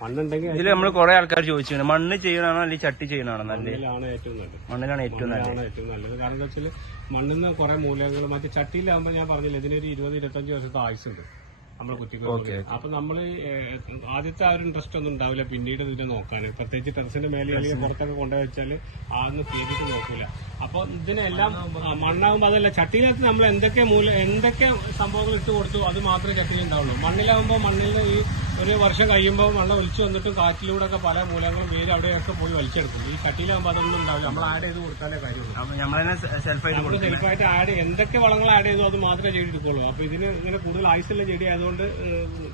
മണ്ണുണ്ടെങ്കിൽ ഇതിൽ നമ്മൾ കുറെ ആൾക്കാർ ചോദിച്ചു മണ്ണ് ചെയ്യണോ അല്ലെങ്കിൽ ചട്ടി ചെയ്യണോ നല്ലത്? മണ്ണിലാണ് ഏറ്റവും നല്ലത്. മണ്ണിലാണ് ഏറ്റവും നല്ലത്. കാരണം എന്താ വെച്ചാൽ മണ്ണിൽ നിന്ന് കുറെ മൂലകങ്ങൾ മറ്റേ ചട്ടിയിലാകുമ്പോൾ ഞാൻ പറഞ്ഞില്ല ഇതിനൊരു 20-25 വർഷത്തെ ആയുസുണ്ട് നമ്മൾ കുറ്റിക്ക്. അപ്പൊ നമ്മള് ആദ്യത്തെ ആ ഒരു ഇൻട്രസ്റ്റ് ഒന്നും ഉണ്ടാവില്ല പിന്നീട് ഇതിനെ നോക്കാൻ. പ്രത്യേകിച്ച് ടെറസിന്റെ മേലെ അല്ലെങ്കിൽ പുറത്തൊക്കെ കൊണ്ടുപോയി വെച്ചാൽ ആന്ന് കയറിയിട്ട് നോക്കൂല. അപ്പൊ ഇതിനെല്ലാം മണ്ണാകുമ്പോൾ അതല്ല ചട്ടിയിലകത്ത് നമ്മൾ എന്തൊക്കെ സംഭവങ്ങൾ ഇട്ട് കൊടുത്തു അത് മാത്രമേ ചട്ടിയിൽ ഉണ്ടാവുള്ളൂ. മണ്ണിലാകുമ്പോൾ മണ്ണിൽ ഈ ഒരു വർഷം കഴിയുമ്പോൾ മണ്ണ് ഒലിച്ചു വന്നിട്ട് കാറ്റിലൂടെ ഒക്കെ പല മൂലങ്ങളും വേര് അവിടെയൊക്കെ പോയി വലിച്ചെടുക്കും. ഈ ചട്ടിയിലാകുമ്പോൾ അതൊന്നും ഉണ്ടാവില്ല. നമ്മൾ ആഡ് ചെയ്ത് കൊടുത്താലേ കാര്യമുള്ളൂ. നമ്മൾ സെൽഫായിട്ട് എന്തൊക്കെ വളങ്ങൾ ആഡ് ചെയ്തോ അത് മാത്രമേ ചെടി എടുക്കുള്ളൂ. അപ്പൊ ഇതിന് ഇങ്ങനെ കൂടുതൽ ആയുസുള്ള ചെടി ആയതുകൊണ്ട്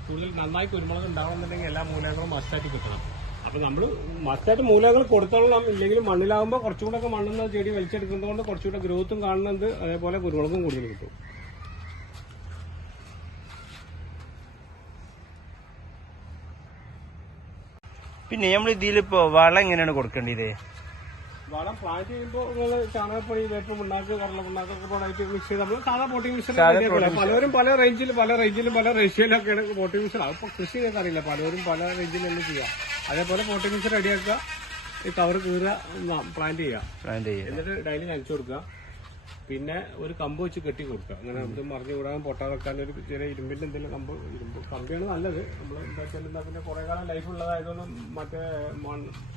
കൂടുതൽ നന്നായി കുരുമുളക് ഉണ്ടാവണമെന്നുണ്ടെങ്കിൽ എല്ലാ മൂലകളും മസ്റ്റായിട്ട് കിട്ടണം. അപ്പൊ നമ്മൾ മസ്റ്റായിട്ട് മൂലകൾ കൊടുത്തോളണം. ഇല്ലെങ്കിൽ മണ്ണിലാകുമ്പോൾ കുറച്ചുകൂടെ ഒക്കെ മണ്ണെന്ന ചെടി വലിച്ചെടുക്കുന്നതുകൊണ്ട് കുറച്ചുകൂടെ ഗ്രോത്തും കാണുന്നുണ്ട്, അതേപോലെ കുരുമുളകും കൂടുതൽ കിട്ടും. പിന്നെ നമ്മൾ ഇതിലിപ്പോ വളം എങ്ങനെയാണ് കൊടുക്കേണ്ടത്? വളം പ്ലാന്റ് ചെയ്യുമ്പോൾ നിങ്ങൾ ചാണകപ്പൊടി, വേപ്പ് പിണ്ണാക്ക്, കടല പിണ്ണാക്കൊക്കെ പോയിട്ട് മിക്സ് ചെയ്ത് നമ്മൾ സാധാ പോട്ടിംഗ് മിക്സർ പലരും പല റേഞ്ചിലും പല റേഷ്യോയിലൊക്കെയാണ് പോട്ടിംഗ് മിക്സർ. അതിപ്പോൾ കൃഷി ചെയ്തൊക്കെ അറിയില്ല, പലരും പല റേഞ്ചിൽ തന്നെ ചെയ്യാം. അതേപോലെ പോട്ടിംഗ് മിക്സർ റെഡിയാക്കുക, ഈ കവർ കീറുക, പ്ലാന്റ് ചെയ്യുക, എന്നിട്ട് ഡെയിലി നനച്ചു കൊടുക്കുക. പിന്നെ ഒരു കമ്പ് വെച്ച് കെട്ടി കൊടുക്കുക. അങ്ങനെ ഇത് മറിഞ്ഞു വിടാൻ പൊട്ടാതെ വെക്കാൻ ഒരു ചെറിയ ഇരുമ്പിന്റെ എന്തെങ്കിലും കമ്പിയാണ് നല്ലത്. നമ്മൾ എന്താ വെച്ചാൽ എന്താ പിന്നെ കുറെ കാലം ലൈഫ് ഉള്ളതായതുകൊണ്ട് മറ്റേ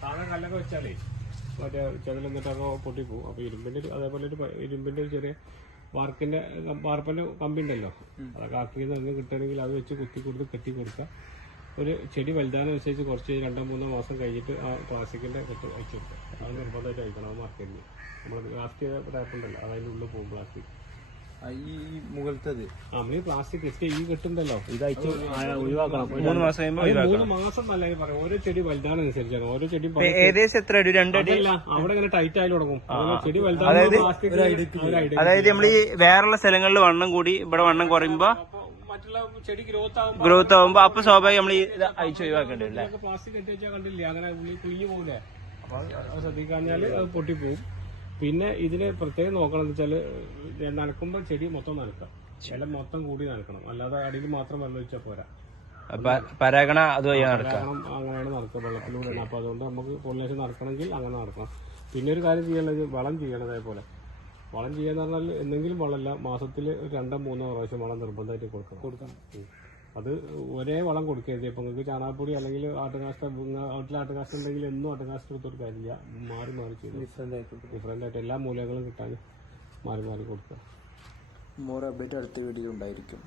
സാധാരണ കല്ലൊക്കെ വെച്ചാലേ മറ്റേ ചെതലെന്നിട്ടൊക്കെ പൊട്ടിപ്പോവും. അപ്പൊ ഇരുമ്പിന്റെ അതേപോലെ ഒരു ഇരുമ്പിന്റെ ഒരു ചെറിയ വാർപ്പന്റെ കമ്പി ഉണ്ടല്ലോ, അതൊക്കെ ആക്കി തന്നെ കിട്ടണമെങ്കിൽ അത് വെച്ച് കുത്തി കൊടുത്ത് കെട്ടി കൊടുക്കുക. ഒരു ചെടി വലുതാനുസരിച്ച് കുറച്ച് 2-3 മാസം കഴിഞ്ഞിട്ട് ആ പ്ലാസ്റ്റിക്കിന്റെ കെട്ട് അയച്ചു കൊടുക്കുക. അത് നിർബന്ധമായിട്ട് അയക്കണം. അത് മാർക്കറ്റിൽ നമ്മൾ ലാസ്റ്റ് ചെയ്ത ടാപ്പ് ഉണ്ടല്ലോ അതിൻ്റെ ഉള്ളിൽ പോകും പ്ലാസ്റ്റിക്. ഈ മുകളിലത്തത് നമ്മൾ ഈ പ്ലാസ്റ്റിക് ഈ കെട്ടുണ്ടല്ലോ ഇത് അയച്ച് ഒഴിവാക്കണം. 3 മാസം നല്ല പറയാം. ഓരോ ചെടി വലുതാനുസരിച്ചാണ്. ഓരോ ചെടി ഏകദേശം എത്ര അടി? 2 അടി അവിടെ ഇങ്ങനെ ടൈറ്റ് ആയി തുടങ്ങും. ചെടി വലുതായത് അതായത് നമ്മൾ ഈ വേറെയുള്ള സ്ഥലങ്ങളിൽ വണ്ണം കൂടി ഇവിടെ വണ്ണം കുറയുമ്പോ മറ്റുള്ള ചെടി ഗ്രോത്ത് ആവുമ്പോ അപ്പൊ സ്വാഭാവികം നമ്മൾ ഈ അയച്ചു ഒഴിവാക്കേണ്ടി വരും. പ്ലാസ്റ്റിക് കെട്ടി വെച്ചാൽ കണ്ടില്ലേ അങ്ങനെ കുഞ്ഞു പോകില്ലേ. അപ്പൊ അത് ശ്രദ്ധിക്കാഞ്ഞാല് അത് പൊട്ടിപ്പോവും. പിന്നെ ഇതിന് പ്രത്യേകം നോക്കണം എന്ന് വെച്ചാല് നനക്കുമ്പോൾ ചെടി മൊത്തം നനക്കാം, ഇല മൊത്തം കൂടി നനക്കണം. അല്ലാതെ അടിയിൽ മാത്രം വെള്ളം ഒഴിച്ചാൽ പോരാ. പരാഗണ അങ്ങനെയാണ് നടക്കുക വെള്ളത്തിലൂടെയാണ്. അപ്പൊ അതുകൊണ്ട് നമുക്ക് പോളിനേഷൻ നടക്കണമെങ്കിൽ അങ്ങനെ നടക്കണം. പിന്നെ ഒരു കാര്യം ചെയ്യാനുള്ളത് വളം ചെയ്യണം. അതേപോലെ വളം ചെയ്യാന്ന് പറഞ്ഞാൽ എന്തെങ്കിലും വളമല്ല, മാസത്തിൽ 2-3 പ്രാവശ്യം വളം നിർബന്ധമായിട്ട് കൊടുക്കണം. അത് ഒരേ വളം കൊടുക്കരുത്. ഇപ്പൊ നിങ്ങൾക്ക് ചാണകപ്പൊടി അല്ലെങ്കിൽ ആട്ടുകാഷ്ടം, വീട്ടിൽ ആട്ടുകാഷ്ടം ഉണ്ടെങ്കിൽ എന്നും ആട്ടുകാഷ്ടം കൊടുത്തൊരു കാര്യമില്ല. മാറി ചെയ്ത് ഡിഫറെന്റ് ആയിട്ട് എല്ലാ മൂലകളും കിട്ടാൻ മാറി കൊടുക്കുക. മോർ അപ്ഡേറ്റ് അടുത്ത വീഡിയോ ഉണ്ടായിരിക്കും.